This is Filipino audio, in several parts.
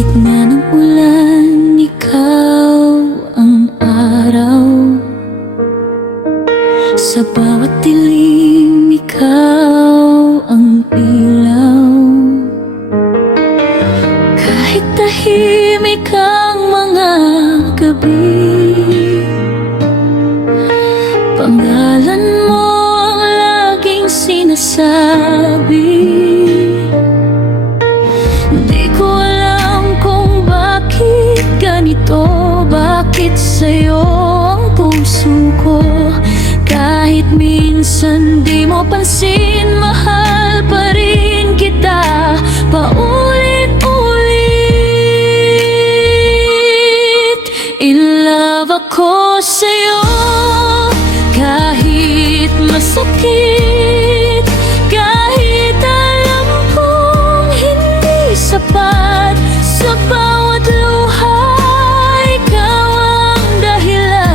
gitna ng ulan, ikaw ang araw. Sa bawat dilim, ikaw ang ilaw. Kahit tahimik ang mga gabi, pangalan mo ang laging sinasabi. Di ko alam kung bakit ganito, bakit sa'yo ang puso ko. Kahit minsan di mo pansin, mahal pa rin kita paulit-ulit. In love ako sa'yo, kahit masakit, kahit alam kong hindi sapat. Sa bawat luha, ikaw ang dahilan.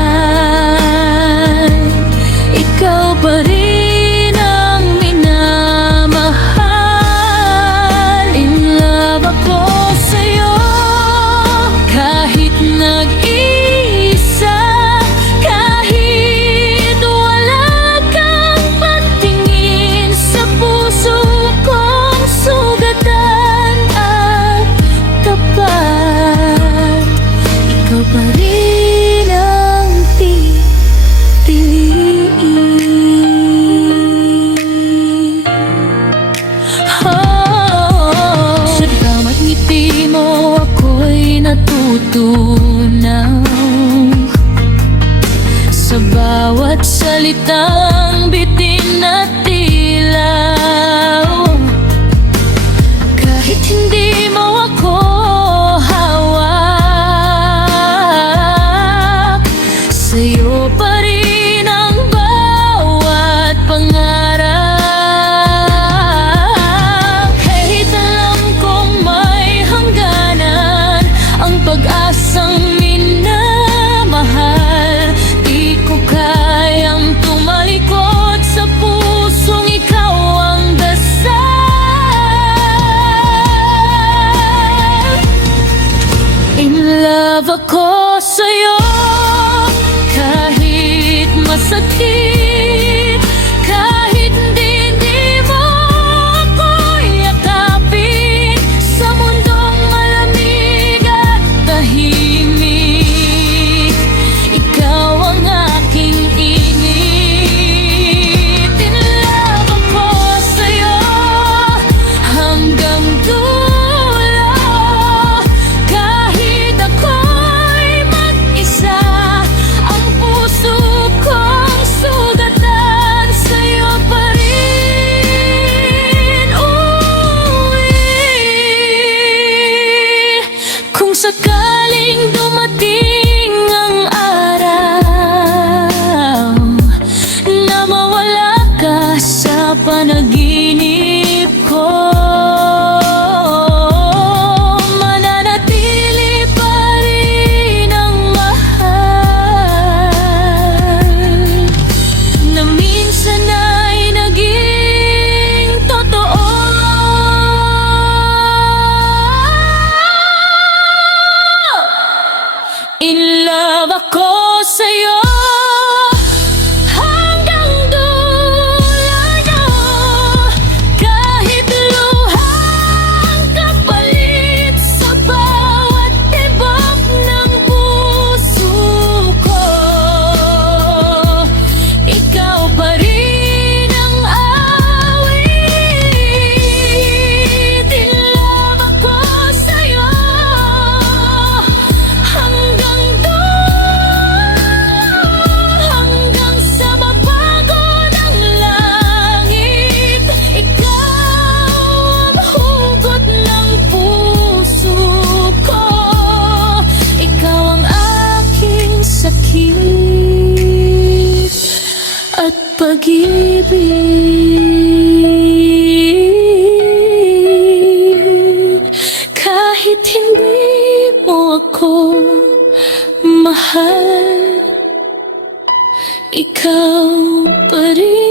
Ikaw pa rin ang minamahal. In love ako sa'yo, kahit nag-iisa, kahit wala kang pagtingin sa puso kong sugatan at tapat. Ikaw pa rin ang pipiliin. Sa bawat ngiti mo ako'y natutunaw, sa bawat salitang bitin at tilaw. Kahit hindi mo ako hawak, sa'yo pa rin ang bawat pangarap. Kahit alam kong may hangganan ang pag-asang minamahal, di ko kayang tumalikod sa pusong ikaw ang dasal. In love ako sa'yo, kahit masakit, kahit di mo ako yakapin. Sa mundong malamig at tahimik, ikaw ang aking init. In love ako sa'yo hanggang dulo, kahit ako'y mag-isa. Ang puso kong sugatan, sa'yo pa rin uuwi. Kung sakaling dumating ang araw na mawala ka sa panaginip ko, mananatili pa rin ang mahal na minsan ay naging totoo. In love ako sa'yo hanggang dulo, kahit luhang kapalit sa bawat tibok ng puso ko. Ikaw pa rin ang awit. In love ako sa'yo hanggang hanggang sa mabago ng langit. Ikaw ang hugot ng puso ko, ikaw ang aking sakit at pag-ibig. Kahit hindi mo ako mahal, ikaw pa rin